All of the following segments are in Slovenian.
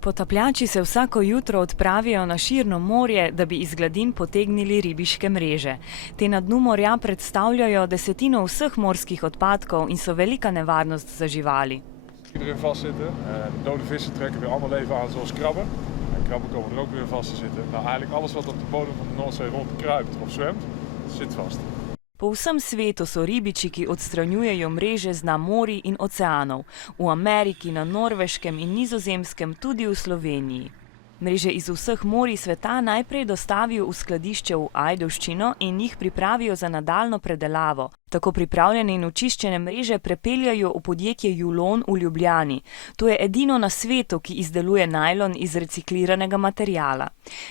Potapljači se vsako jutro odpravijo na širno morje, da bi iz gladin potegnili ribiške mreže. Te na dnu morja predstavljajo desetino vseh morskih odpadkov in so velika nevarnost za živali. Erin vastzitten. De dode vissen trekken weer ander leven aan, zoals krabben. En krabben komen er ook weer vast te zitten. Nou, eigenlijk alles wat op de bodem van de Noordzee rondkruipt of zwemt, zit vast. Po vsem svetu so ribiči, ki odstranjujejo mreže z dna morij in oceanov. V Ameriki, na Norveškem in Nizozemskem, tudi v Sloveniji. Mreže iz vseh morij sveta najprej dostavijo v skladišče v Ajdovščino in jih pripravijo za nadaljnjo predelavo. Tako pripravljene in očiščene mreže prepeljajo v podjetje Julon v Ljubljani. To je edino na svetu, ki izdeluje najlon iz recikliranega materiala.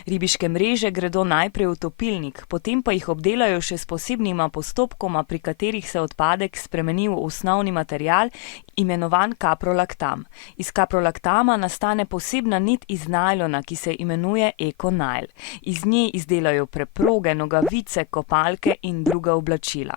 Ribiške mreže gredo najprej v topilnik, potem pa jih obdelajo še s posebnima postopkoma, pri katerih se odpadek spremeni v osnovni material, imenovan kaprolaktam. Iz kaprolaktama nastane posebna nit iz najlona, ki se imenuje EcoNyl. Iz nje izdelajo preproge, nogavice, kopalke in druga oblačila.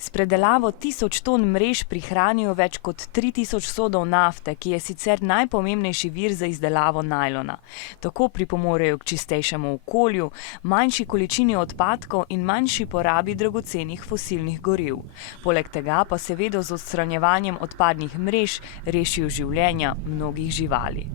S predelavo 1000 ton mrež prihranijo več kot 3000 sodov nafte, ki je sicer najpomembnejši vir za izdelavo najlona. Tako pripomorejo k čistejšemu okolju, manjši količini odpadkov in manjši porabi dragocenih fosilnih goriv. Poleg tega pa seveda z odstranjevanjem odpadnih mrež rešijo življenja mnogih živali.